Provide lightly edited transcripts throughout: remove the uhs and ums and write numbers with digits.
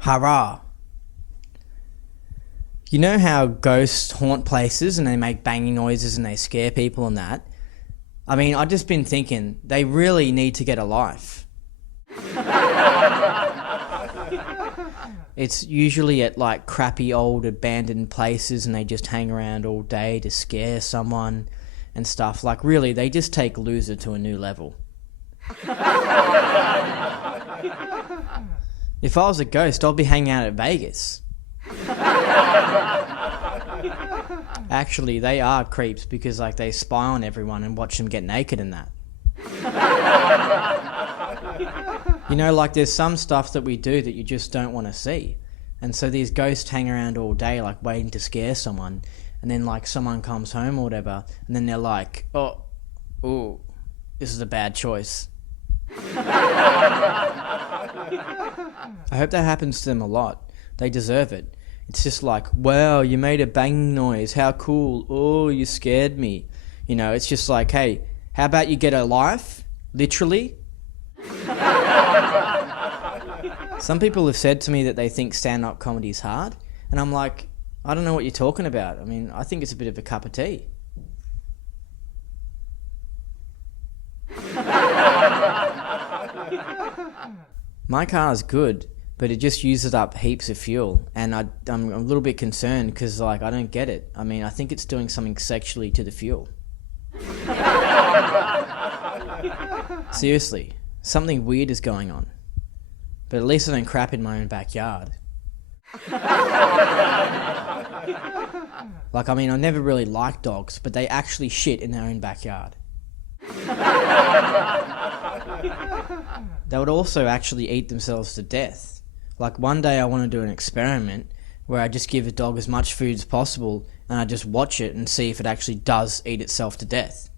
Hurrah! You know how ghosts haunt places and they make banging noises and they scare people and that? I mean, I've just been thinking, they really need to get a life. It's usually at like crappy old abandoned places and they just hang around all day to scare someone and stuff. Like really, they just take loser to a new level. If I was a ghost, I'd be hanging out at Vegas. Actually, they are creeps because like they spy on everyone and watch them get naked and that. You know, like there's some stuff that we do that you just don't want to see. And so these ghosts hang around all day like waiting to scare someone. And then like someone comes home or whatever. And then they're like, ooh, this is a bad choice. I hope that happens to them a lot. They deserve it. It's just like, wow, you made a bang noise. How cool. Oh, you scared me. You know, it's just like, hey, how about you get a life? Literally. Some people have said to me that they think stand-up comedy is hard. And I'm like, I don't know what you're talking about. I mean, I think it's a bit of a cup of tea. My car's good, but it just uses up heaps of fuel, and I'm a little bit concerned because like I don't get it. I mean, I think it's doing something sexually to the fuel. Seriously, something weird is going on. But at least I don't crap in my own backyard. Like, I mean, I never really liked dogs, but they actually shit in their own backyard. They would also actually eat themselves to death. Like one day I want to do an experiment where I just give a dog as much food as possible and I just watch it and see if it actually does eat itself to death.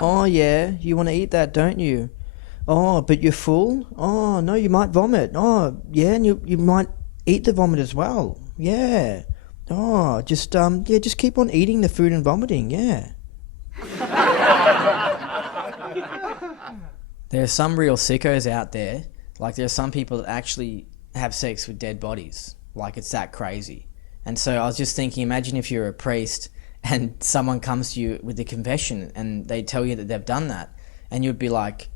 Oh yeah, you want to eat that, don't you? Oh, but you're full? Oh no, you might vomit. Oh yeah, and you might eat the vomit as well. Yeah. Oh, just keep on eating the food and vomiting, yeah. There are some real sickos out there. Like, there are some people that actually have sex with dead bodies. Like, it's that crazy. And so I was just thinking, imagine if you're a priest and someone comes to you with a confession and they tell you that they've done that. And you'd be like,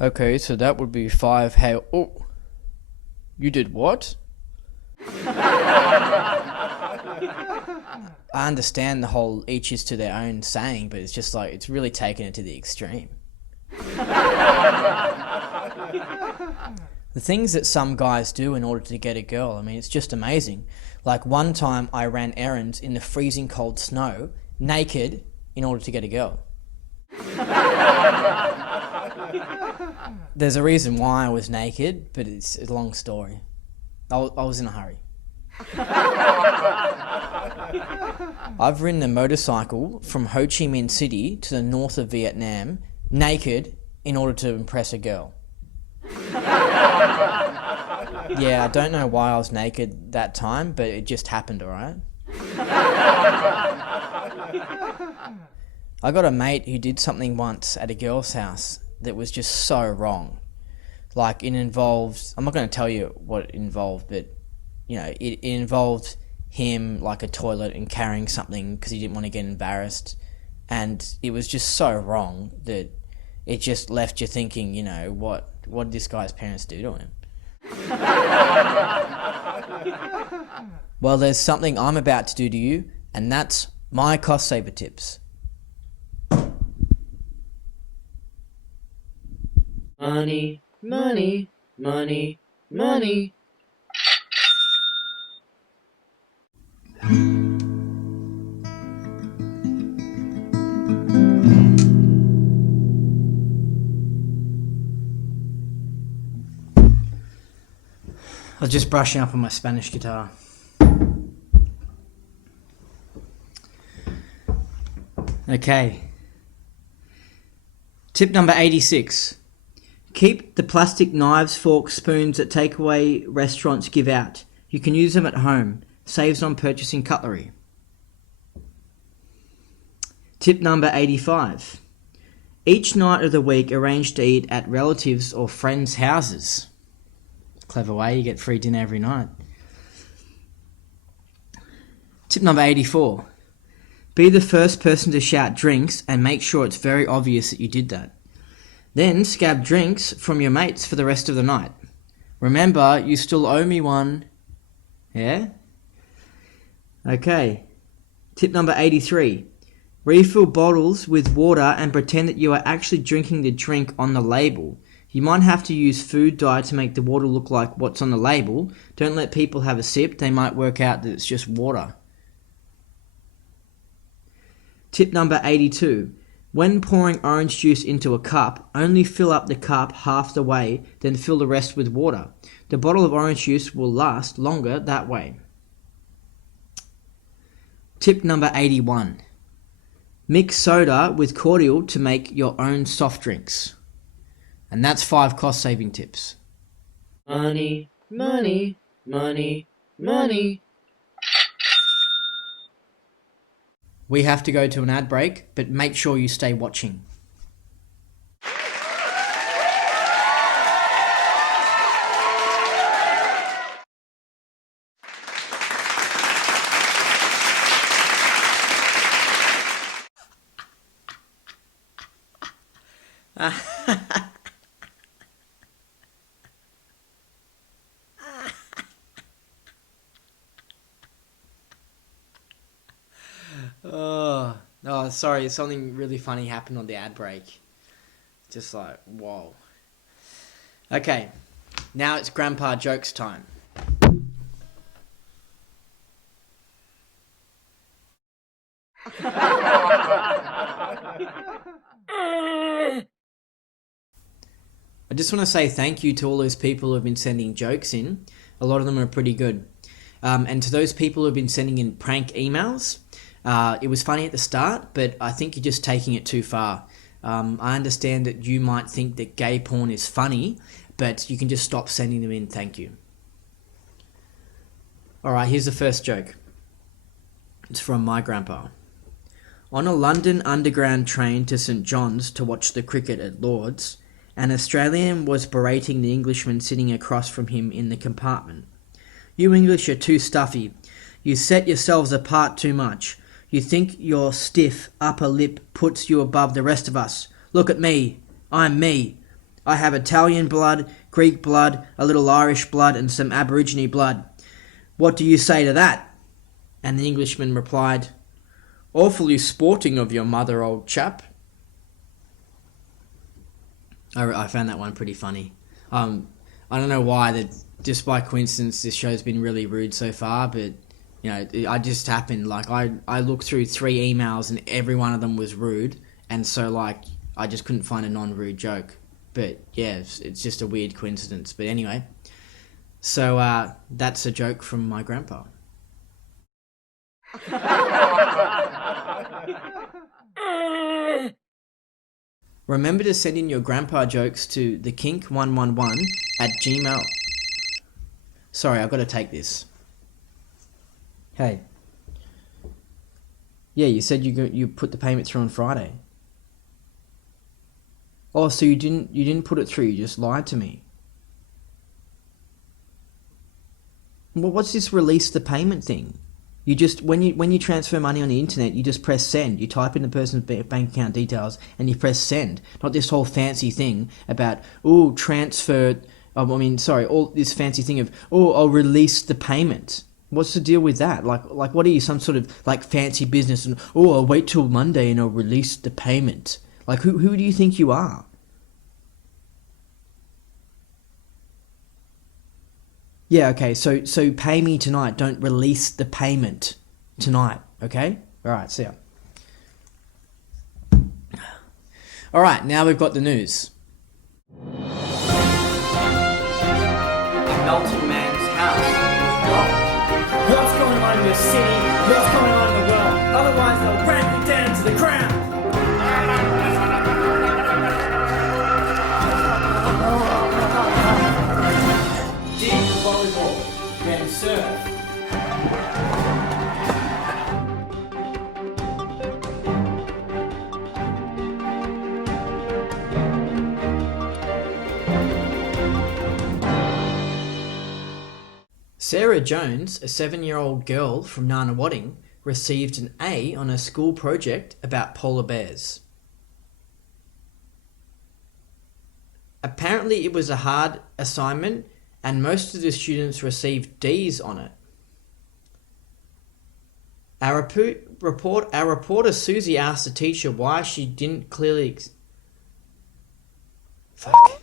okay, so that would be 5 hail. Oh, you did what? I understand the whole each is to their own saying, but it's just like, it's really taken it to the extreme. The things that some guys do in order to get a girl, I mean, it's just amazing. Like one time I ran errands in the freezing cold snow, naked, in order to get a girl. There's a reason why I was naked, but it's a long story. I was in a hurry. I've ridden a motorcycle from Ho Chi Minh City to the north of Vietnam, naked, in order to impress a girl. Yeah, I don't know why I was naked that time, but it just happened, alright? I got a mate who did something once at a girl's house that was just so wrong. Like, it involved, I'm not going to tell you what it involved, but, you know, it involved him, like a toilet, and carrying something because he didn't want to get embarrassed. And it was just so wrong that it just left you thinking, you know, what did this guy's parents do to him? Well, there's something I'm about to do to you, and that's my cost saver tips. Money, money, money, money. I was just brushing up on my Spanish guitar. Okay, Tip number 86. Keep the plastic knives, forks, spoons that takeaway restaurants give out. You can use them at home. Saves on purchasing cutlery. Tip number 85. Each night of the week, arrange to eat at relatives' or friends' houses. Clever way, you get free dinner every night. Tip number 84. Be the first person to shout drinks and make sure it's very obvious that you did that. Then scab drinks from your mates for the rest of the night. Remember, you still owe me one. Yeah? Okay. Tip number 83. Refill bottles with water and pretend that you are actually drinking the drink on the label. You might have to use food dye to make the water look like what's on the label. Don't let people have a sip. They might work out that it's just water. Tip number 82. When pouring orange juice into a cup, only fill up the cup half the way, then fill the rest with water. The bottle of orange juice will last longer that way. Tip number 81. Mix soda with cordial to make your own soft drinks. And that's 5 cost-saving tips. Money, money, money, money. We have to go to an ad break, but make sure you stay watching. Oh, sorry, something really funny happened on the ad break. Just like, whoa. Okay, now it's Grandpa Jokes time. I just want to say thank you to all those people who have been sending jokes in. A lot of them are pretty good. And to those people who have been sending in prank emails, it was funny at the start, but I think you're just taking it too far. I understand that you might think that gay porn is funny, but you can just stop sending them in, thank you. Alright, here's the first joke. It's from my grandpa. On a London Underground train to St John's to watch the cricket at Lord's, an Australian was berating the Englishman sitting across from him in the compartment. You English are too stuffy. You set yourselves apart too much. You think your stiff upper lip puts you above the rest of us. Look at me. I'm me. I have Italian blood, Greek blood, a little Irish blood, and some Aborigine blood. What do you say to that? And the Englishman replied, Awfully sporting of your mother, old chap. I found that one pretty funny. I don't know why, that just by coincidence this show's been really rude so far, but you know, I just happened, like I looked through 3 emails and every one of them was rude, and so like I just couldn't find a non-rude joke. But yeah, it's just a weird coincidence. But anyway, so that's a joke from my grandpa. Remember to send in your grandpa jokes to the KiNK111 at Gmail. Sorry, I've got to take this. Hey. Yeah, you said you put the payment through on Friday. Oh, so you didn't put it through, you just lied to me. Well, what's this release the payment thing? You just, when you transfer money on the internet, you just press send. You type in the person's bank account details and you press send. Not this whole fancy thing about, all this fancy thing of, I'll release the payment. What's the deal with that? Like what are you, some sort of like fancy business? And I'll wait till Monday and I'll release the payment. Like who do you think you are? Yeah, okay, so pay me tonight. Don't release the payment tonight, okay? Alright, see ya. Alright, now we've got the news. A melting man's house is robbed. What's going on in the city? What's going on in the world? Otherwise they'll rank you down to the ground. Sarah Jones, a 7-year-old girl from Narnawating, received an A on her school project about polar bears. Apparently it was a hard assignment and most of the students received D's on it. Our reporter Susie asked the teacher why she didn't clearly... Fuck.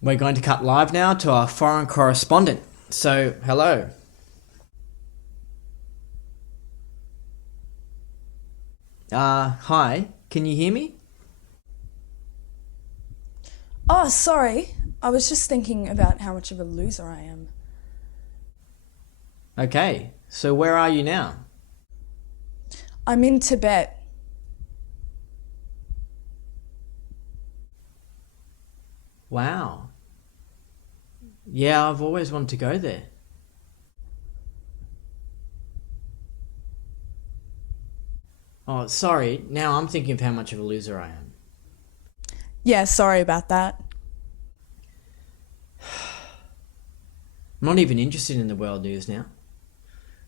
We're going to cut live now to our foreign correspondent. So, hello. Hi. Can you hear me? Oh, sorry. I was just thinking about how much of a loser I am. Okay. So where are you now? I'm in Tibet. Wow. Yeah, I've always wanted to go there. Oh, sorry. Now I'm thinking of how much of a loser I am. Yeah, sorry about that. I'm not even interested in the world news now.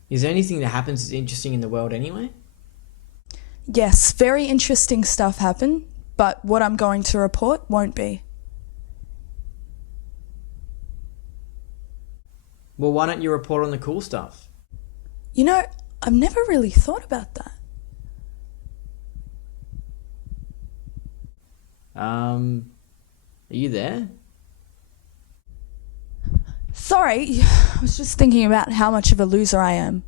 Is there anything that happens that's interesting in the world anyway? Yes, very interesting stuff happened, but what I'm going to report won't be. Well, why don't you report on the cool stuff? You know, I've never really thought about that. Are you there? Sorry, I was just thinking about how much of a loser I am.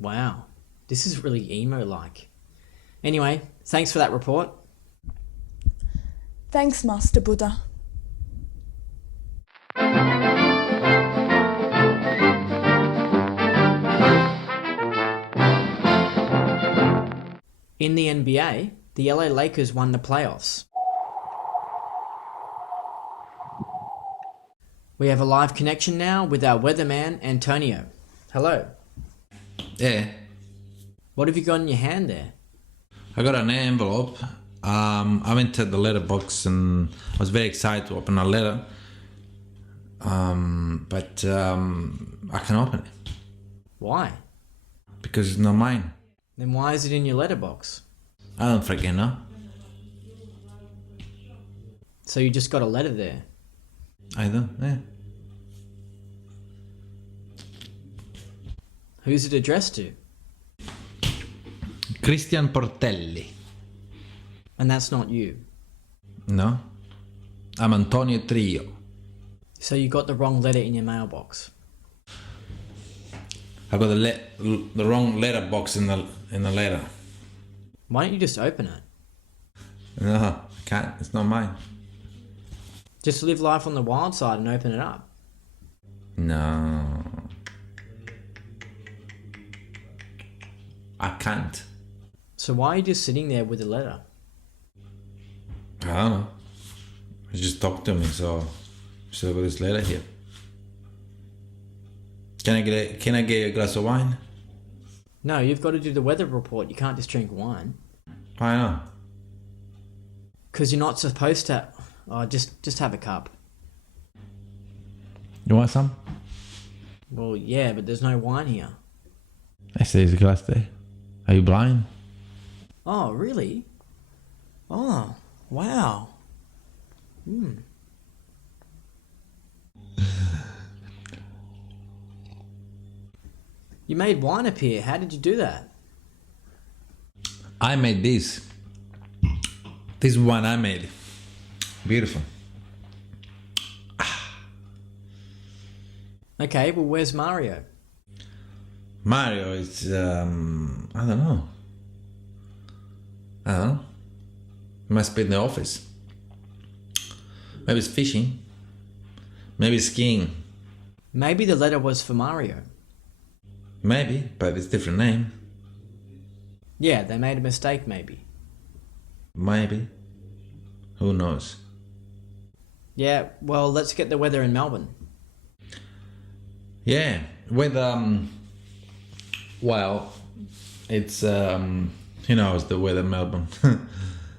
Wow, this is really emo-like. Anyway, thanks for that report. Thanks, Master Buddha. In the NBA, the LA Lakers won the playoffs. We have a live connection now with our weatherman, Antonio. Hello. Yeah, What have you got in your hand there? I got an envelope. I went to the letterbox and I was very excited to open a letter. But I can open it Why? because it's not mine. Then why is it in your letterbox? I don't freaking know. So you just got a letter there. I don't, yeah. Who's it addressed to? Christian Portelli. And that's not you. No? I'm Antonio Trio. So you got the wrong letter in your mailbox. I got the wrong letterbox in the letter. Why don't you just open it? No, I can't. It's not mine. Just live life on the wild side and open it up. No. I can't. So why are you just sitting there with a letter? I don't know. He just talked to me, so I got this letter here. Can I get a glass of wine? No, you've got to do the weather report. You can't just drink wine. Why not? Because you're not supposed to... Oh, just have a cup. You want some? Well, yeah, but there's no wine here. I see there's a glass there. Are you blind? Oh, really? Oh, wow. You made wine appear. How did you do that? I made this. This one I made. Beautiful. Okay, well, where's Mario? Mario is, I don't know. He must be in the office. Maybe it's fishing. Maybe skiing. Maybe the letter was for Mario. Maybe, but it's a different name. Yeah, they made a mistake, maybe. Maybe. Who knows? Yeah, well, let's get the weather in Melbourne. Yeah, with well, it's Who knows the weather in Melbourne?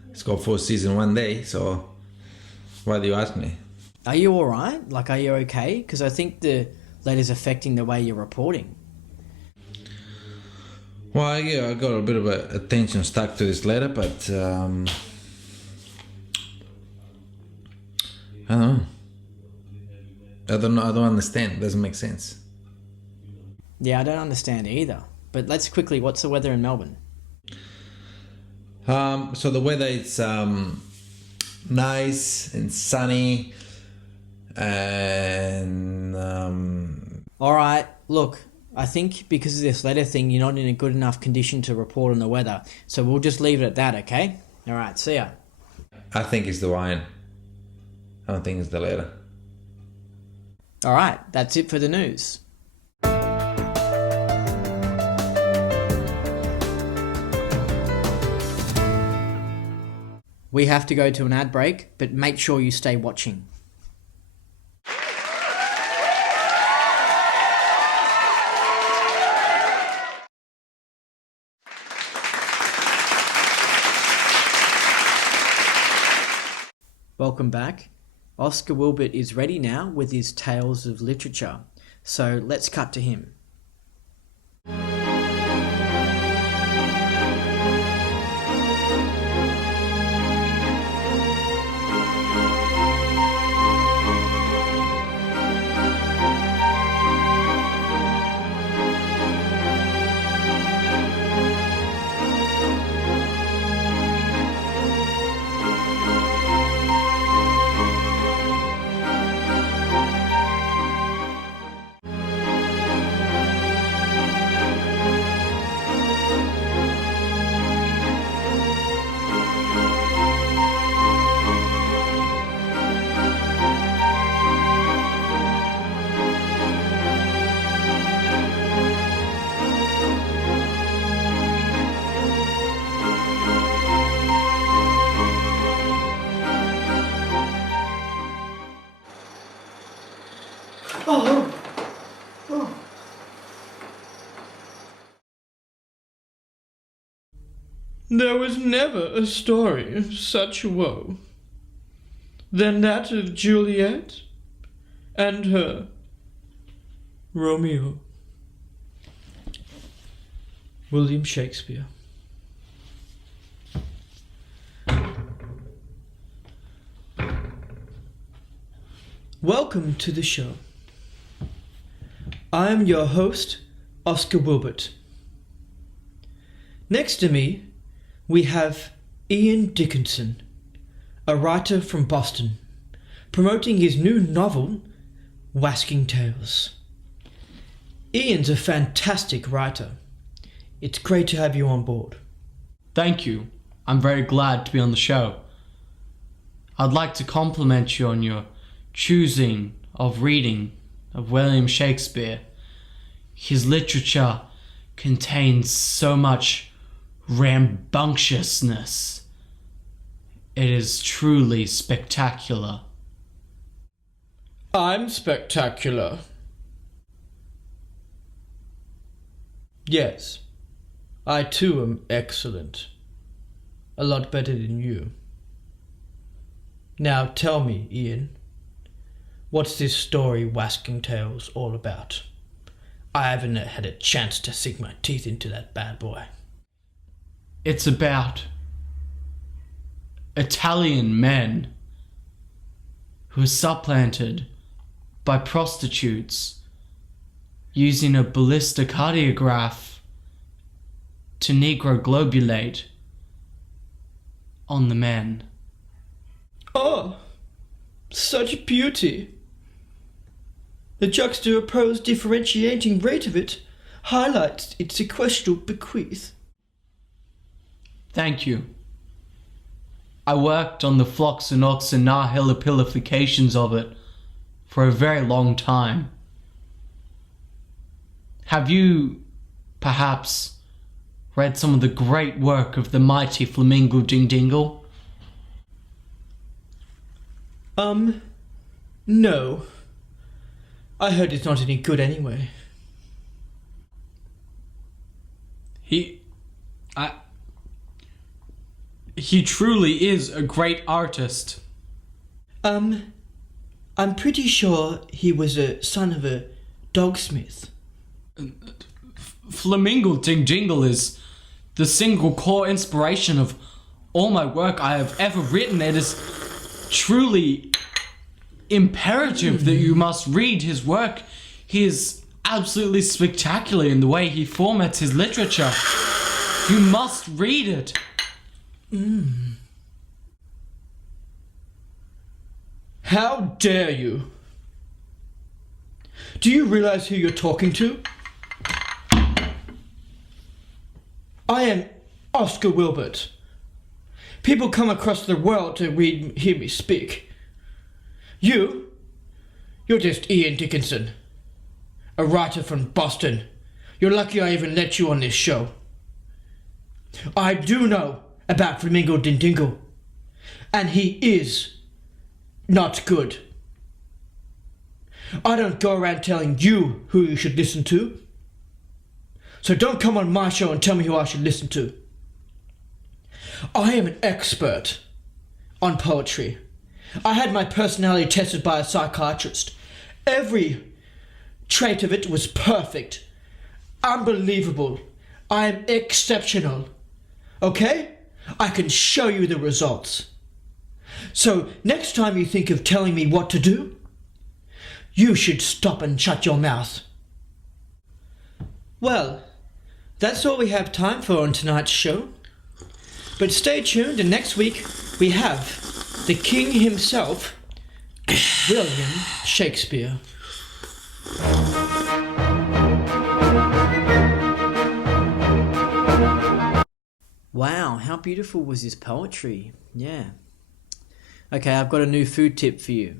It's got 4 seasons one day, so why do you ask me? Are you alright? Like, are you okay? Because I think the letter's affecting the way you're reporting. Well, yeah, I got a bit of attention stuck to this letter, but I don't know. I don't understand. It doesn't make sense. Yeah, I don't understand either. But let's quickly, what's the weather in Melbourne? So the weather is nice and sunny, and Alright, look, I think because of this letter thing, you're not in a good enough condition to report on the weather. So we'll just leave it at that, okay? Alright, see ya. I think it's the wine. I don't think it's the letter. Alright, that's it for the news. We have to go to an ad break, but make sure you stay watching. Welcome back. Oscar Wilbert is ready now with his Tales of Literature, so let's cut to him. There was never a story of such woe than that of Juliet and her Romeo. William Shakespeare. Welcome to the show. I am your host, Oscar Wilbert. Next to me, we have Ian Dickinson, a writer from Boston, promoting his new novel, Whasking Tales. Ian's a fantastic writer. It's great to have you on board. Thank you. I'm very glad to be on the show. I'd like to compliment you on your choosing of reading of William Shakespeare. His literature contains so much rambunctiousness. It is truly spectacular. I'm spectacular. Yes, I too am excellent. A lot better than you. Now tell me, Ian, what's this story Whasking Tales all about? I haven't had a chance to sink my teeth into that bad boy. It's about Italian men who are supplanted by prostitutes using a ballisticardiograph to negroglobulate on the men. Oh, such beauty! The juxtaposed differentiating rate of it highlights its sequestral bequeath. Thank you. I worked on the flocks and oxen nihilipilifications of it for a very long time. Have you, perhaps, read some of the great work of the mighty Flamingo Ding Dingle? No. I heard it's not any good anyway. He truly is a great artist. I'm pretty sure he was a son of a dogsmith. Flamingo Ding Jingle is the single core inspiration of all my work I have ever written. It is truly imperative that you must read his work. He is absolutely spectacular in the way he formats his literature. You must read it. How dare you? Do you realize who you're talking to? I am Oscar Wilbert. People come across the world to hear me speak. You're just Ian Dickinson, a writer from Boston. You're lucky I even let you on this show. I do know about Flamingo Ding Dingle, and he is not good. I don't go around telling you who you should listen to. So don't come on my show and tell me who I should listen to. I am an expert on poetry. I had my personality tested by a psychiatrist. Every trait of it was perfect. Unbelievable. I am exceptional. Okay? I can show you the results. So next time you think of telling me what to do, you should stop and shut your mouth. Well, that's all we have time for on tonight's show. But stay tuned, and next week we have the king himself, William Shakespeare. Wow, how beautiful was his poetry? Yeah. Okay, I've got a new food tip for you.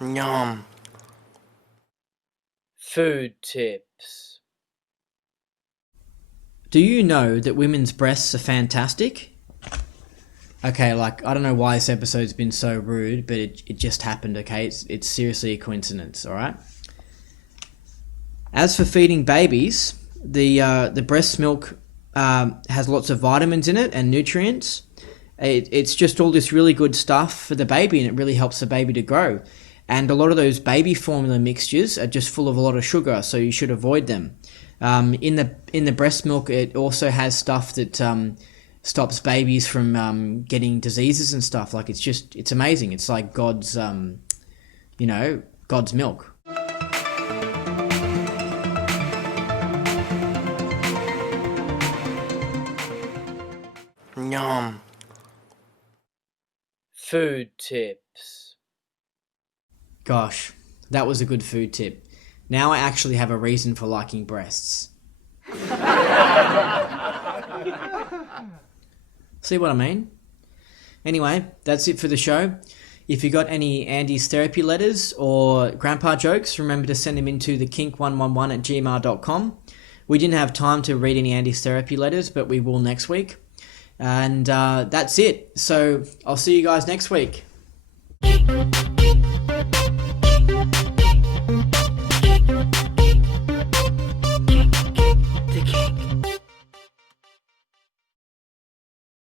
Yum. Food tips. Do you know that women's breasts are fantastic? Okay, like, I don't know why this episode's been so rude, but it just happened, okay? It's seriously a coincidence, alright? As for feeding babies, the breast milk has lots of vitamins in it and nutrients. It's just all this really good stuff for the baby, and it really helps the baby to grow. And a lot of those baby formula mixtures are just full of a lot of sugar, so you should avoid them. In the breast milk, it also has stuff that stops babies from getting diseases and stuff. Like, it's amazing. It's like God's God's milk. Yum. Food tips. Gosh, that was a good food tip. Now I actually have a reason for liking breasts. See what I mean? Anyway, that's it for the show. If you got any Andy's therapy letters or grandpa jokes, remember to send them into the KiNK111@gmail.com. We didn't have time to read any Andy's therapy letters, but we will next week. And that's it. So I'll see you guys next week.